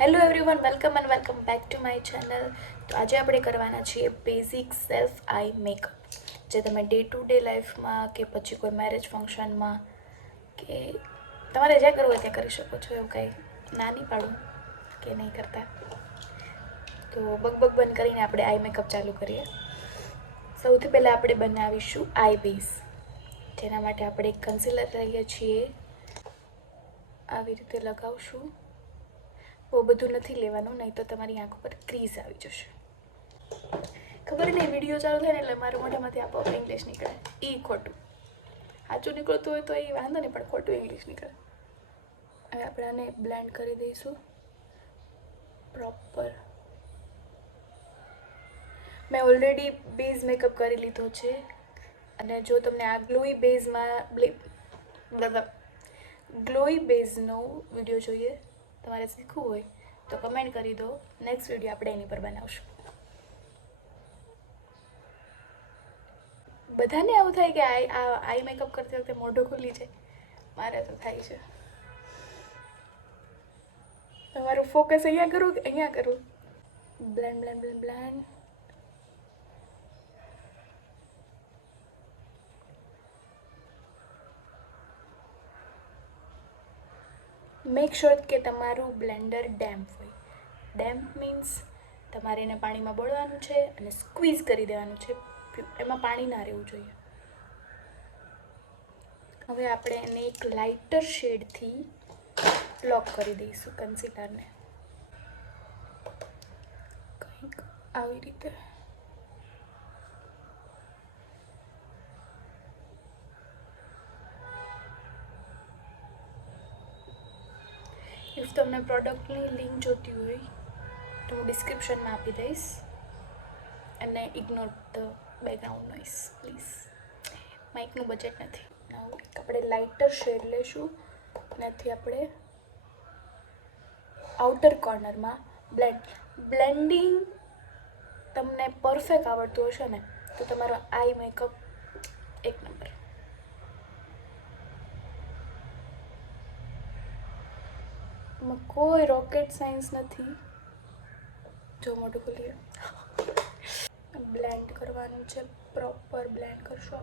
Hello everyone, welcome back to my channel. તો આજે આપણે કરવાના છીએ બેઝિક સેલ્ફ આઈ મેકઅપ, જે તમે ડે ટુ ડે લાઈફમાં કે પછી કોઈ મેરેજ ફંક્શનમાં કે તમારે જ્યાં કરવું હોય ત્યાં કરી શકો છો. એવું કંઈ ના નહીં પાડું કે નહીં કરતા. તો બગ બંધ કરીને આપણે આઈ મેકઅપ ચાલુ કરીએ. સૌથી પહેલાં આપણે બનાવીશું આઈ બેઝ, જેના માટે આપણે એક કન્સીલર લઈએ છીએ. આવી રીતે લગાવશું. બહુ બધું નથી લેવાનું, નહીં તો તમારી આંખો પર ક્રીઝ આવી જશે. ખબર નહીં, વિડીયો ચાલુ થાય ને એટલે મારા મોઢામાંથી આપોઆપ ઇંગ્લિશ નીકળે. એ ખોટું. સાચું નીકળતું હોય તો એ વાંધો નહીં, પણ ખોટું ઇંગ્લિશ નીકળે. હવે આપણે આને બ્લેન્ડ કરી દઈશું પ્રોપર. મેં ઓલરેડી બેઝ મેકઅપ કરી લીધો છે, અને જો તમને આ ગ્લોઈ બેઝનો વિડીયો જોઈએ, તમારે શીખવું હોય તો કમેન્ટ કરી દો. નેક્સ્ટ વિડીયો આપણે એની પર બનાવશું. બધાને આવું થાય કે આઈ મેકઅપ કરતી વખતે મોઢું ખુલ્લી જાય. મારે તો થાય છે. તમારું ફોકસ અહીંયા કરું કે અહીંયા કરું? Blend blend blend blend. Make sure કે તમારું બ્લેન્ડર ડેમ્પ હોય. ડેમ્પ મીન્સ તમારે એને પાણીમાં બોળવાનું છે અને સ્ક્વીઝ કરી દેવાનું છે. એમાં પાણી ના રહેવું જોઈએ. હવે આપણે એને એક લાઇટર શેડથી લોક કરી દઈશું કન્સીલરને, કંઈક આવી રીતે. ઇફ તમને પ્રોડક્ટની લિંક જોતી હોય તો હું ડિસ્ક્રિપ્શનમાં આપી દઈશ. અને ignore the background noise please. માઇકનું બજેટ નથી. આપણે લાઇટર શેડ લઈશું, એનાથી આપણે આઉટર કોર્નરમાં બ્લેન્ડિંગ તમને પરફેક્ટ આવડતું હશે ને તો તમારો આઈ મેકઅપ એક નંબર. એમાં કોઈ રોકેટ સાયન્સ નથી. જો મોટું ખોલીએ, બ્લેન્ડ કરવાનું છે, પ્રોપર બ્લેન્ડ કરશો.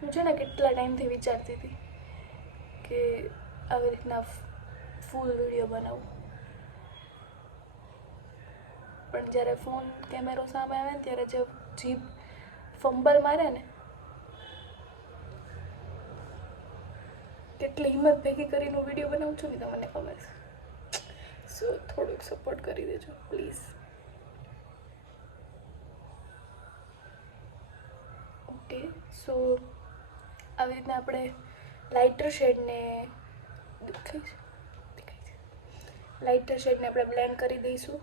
હું છે ને કેટલા ટાઈમથી વિચારતી હતી કે આવી રીતના ફૂલ વિડીયો બનાવું, પણ જ્યારે ફોન કેમેરો સામે આવે ને ત્યારે જે જીભ ફંબલ મારે ને, કેટલી હિંમત ભેગી કરીને હું વિડીયો બનાવું છું ને તમને ખબર છે. સો થોડુંક સપોર્ટ કરી દેજો પ્લીઝ. ઓકે, સો આવી રીતના આપણે લાઇટર શેડને આપણે બ્લેન્ડ કરી દઈશું.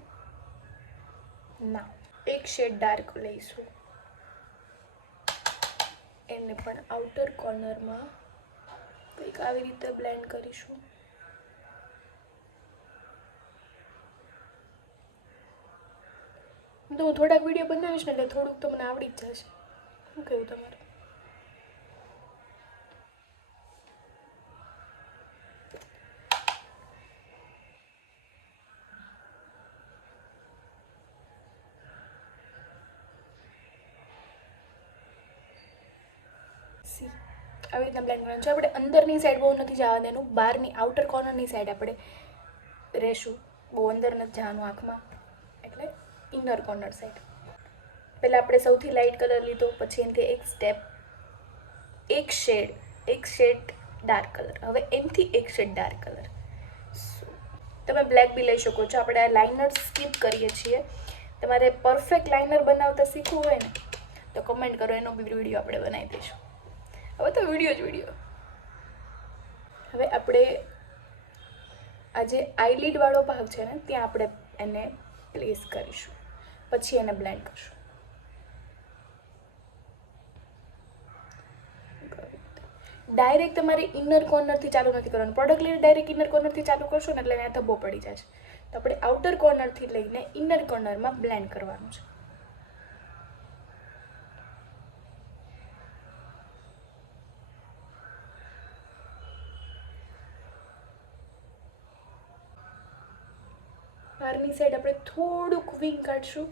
ના, એક શેડ ડાર્ક લઈશું, એને પણ આઉટર કોર્નરમાં કંઈક આવી રીતે બ્લેન્ડ કરીશું. તો હું થોડાક વિડીયો બનાવીશ ને એટલે થોડુંક તો મને આવડી જ જશે. શું કહેવું તમારું? આવી રીતના બ્લેન્ડ કરવાનું છે. આપણે અંદરની સાઈડ બહુ નથી જવા દેવાનું, બહારની આઉટર કોર્નરની સાઈડ આપણે રહેશું. બહુ અંદર નથી જવાનું આંખમાં, એટલે ઇનર કોર્નર સાઈડ. પહેલાં આપણે સૌથી લાઇટ કલર લીધો, પછી એનાથી એક શેડ ડાર્ક કલર. હવે એનાથી એક શેડ ડાર્ક કલર. તમે બ્લેક બી લઈ શકો છો. આપણે આ લાઇનર સ્કીપ કરીએ છીએ. તમારે પરફેક્ટ લાઇનર બનાવતા શીખવું હોય ને તો કમેન્ટ કરો, એનો બી વિડીયો આપણે બનાવી દઈશું. હવે તો વિડીયો જ વિડીયો. હવે આપણે આ જે આઈલિડ વાળો ભાગ છે ને ત્યાં આપણે એને પ્લેસ કરીશું, પછી એને બ્લેન્ડ કરશું. ડાયરેક્ટ તમારે ઇનર કોર્નરથી ચાલુ નથી કરવાનું. પ્રોડક્ટ લઈને ડાયરેક્ટ ઇનર કોર્નરથી ચાલુ કરશો ને એટલે એને ધબ્બો પડી જશે. તો આપણે આઉટર કોર્નરથી લઈને ઇનર કોર્નરમાં બ્લેન્ડ કરવાનું છે. બહારની સાઈડ આપણે થોડુંક વિંગ કાઢશું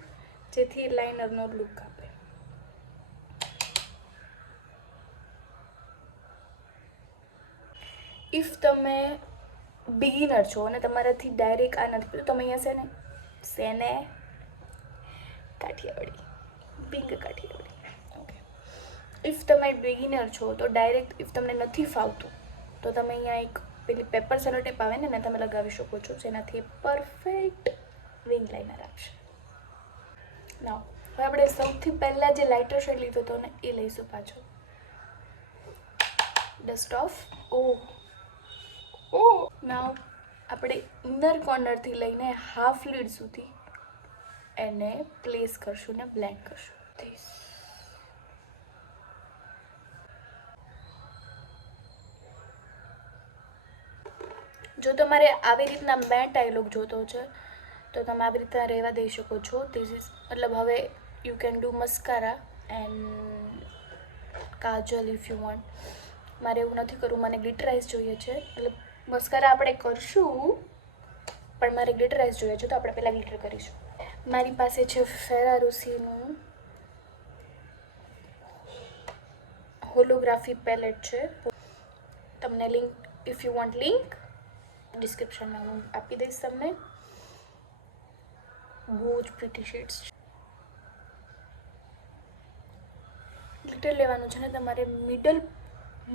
જેથી લાઇનરનો લુક આપે. ઇફ તમે બિગિનર છો અને તમારાથી ડાયરેક્ટ આ નથી, તમે અહીંયા શેને Kathiawadi wing Kathiawadi. Okay, if તમે બિગિનર છો તો ડાયરેક્ટ ઇફ તમને નથી ફાવતું તો તમે અહીંયા એક પેલી પેપર સેલો ટેપ આવે ને તમે લગાવી શકો છો, જેનાથી પરફેક્ટ વિંગ લાઇનર આપશે. નાવ હવે આપણે સૌથી પહેલાં જે લાઇટર શેડ લીધો હતો ને એ લઈશું પાછો. Dust of. નાવ આપણે ઇનર કોર્નરથી લઈને હાફ લીડ સુધી એને પ્લેસ કરશું ને બ્લેન્ડ કરશું. જો તમારે આવી રીતના મેટ આઈ લુક જોતો છે તો તમે આવી રીતના રહેવા દઈ શકો છો. ધીસ ઇઝ મતલબ હવે you can do મસ્કારા and Kajal if you want. મારે એવું નથી કરવું, મને ગ્લિટરાઇઝ જોઈએ છે. મતલબ મસ્કારા આપણે કરશું પણ મારે ગ્લિટરાઇઝ જોઈએ છે, તો આપણે પહેલાં ગ્લિટર કરીશું. મારી પાસે છે ફેરારોસીનું હોલોગ્રાફી પેલેટ છે. તમને link if you want link ડિસ્ક્રિપ્શનમાં હું આપી દઈશ તમને. બહુ જ પ્રિટી શેડ્સ છે. ગ્લિટર લેવાનું છે ને તમારે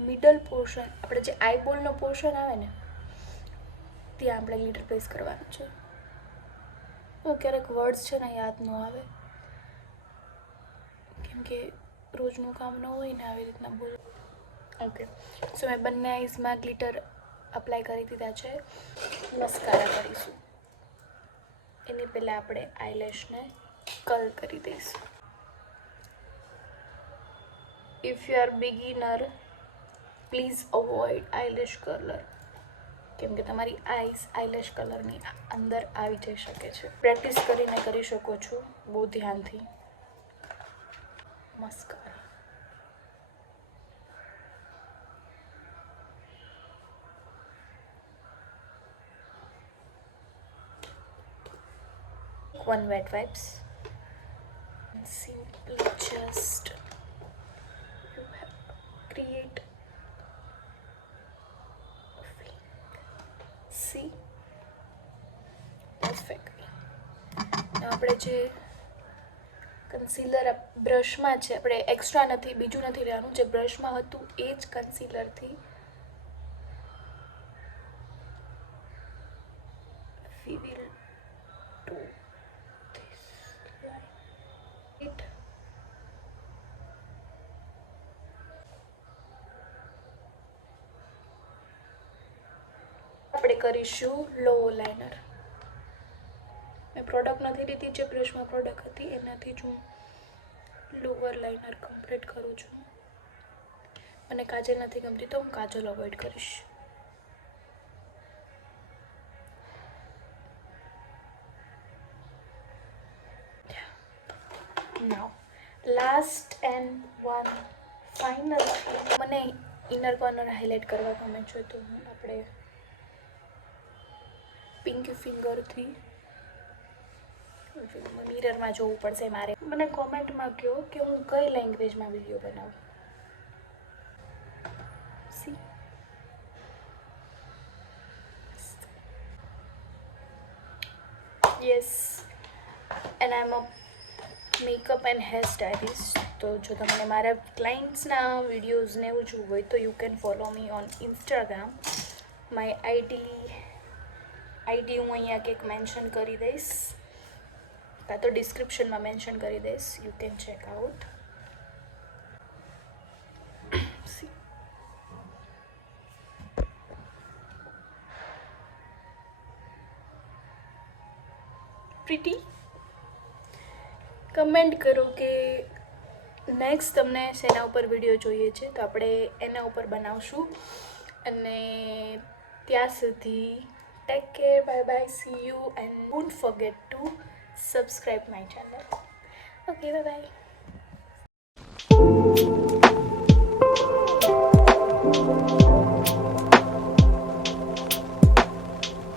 મિડલ પોર્શન, આપણે જે આઈબોલનો પોર્શન આવે ને ત્યાં આપણે ગ્લિટર પ્લેસ કરવાનું છે. તો ક્યારેક વર્ડ્સ છે ને યાદ ન આવે કેમ કે રોજનું કામ ન હોય ને આવી રીતના બોલો. ઓકે, સો મેં બંને આઈઝમાં ગ્લિટર અપ્લાય કરી દીધા છે. મસ્કારા કરીશું એની પહેલાં આપણે આઈલેશને કર્લ કરી દઈશું. If you are beginner please avoid eyelash curler કેમ કે તમારી આઈઝ આઈલેશ કલરની અંદર આવી જઈ શકે છે. પ્રેક્ટિસ કરીને કરી શકો છો બહુ ધ્યાનથી. મસ્કારા one wet wipes and simply just you have create see perfect. આપણે જે કન્સીલર બ્રશમાં છે, આપણે એક્સ્ટ્રા નથી, બીજું નથી લેવાનું, જે બ્રશમાં હતું એ જ કન્સીલરથી we will do this line. આપણે કરીશું લો લાઇનર. મેં પ્રોડક્ટ નથી લીધી, જે બ્રશમાં પ્રોડક્ટ હતી એનાથી જ હું લોવર લાઇનર કમ્પ્લીટ કરું છું. મને કાજલ નથી ગમતી તો હું કાજલ અવોઇડ કરીશ. નાઉ લાસ્ટ એન્ડ વન ફાઇનલ. મને ઇનર કોર્નર હાઇલાઇટ કરવા ગમે છે તો આપણે પિંક ફિંગરથી મિરરમાં જોવું પડશે મારે. મને કોમેન્ટમાં કહો કે હું કઈ લેંગ્વેજમાં વિડીયો બનાવું. See yes and I am a makeup and hair stylist. તો જો તમને મારા ક્લાયન્ટ્સના વિડીયોઝને એવું જોવું હોય તો you can follow me on Instagram. My ID હું અહીંયા કંઈક મેન્શન કરી દઈશ કાં તો ડિસ્ક્રિપ્શનમાં મેન્શન કરી દઈશ. You can check out. Pretty. Comment કરો કે નેક્સ્ટ તમને શેના ઉપર વિડીયો જોઈએ છે તો આપણે એના ઉપર બનાવશું. અને ત્યાં સુધી take care, bye bye, C you and don't forget two subscribe my channel. Okay, bye bye.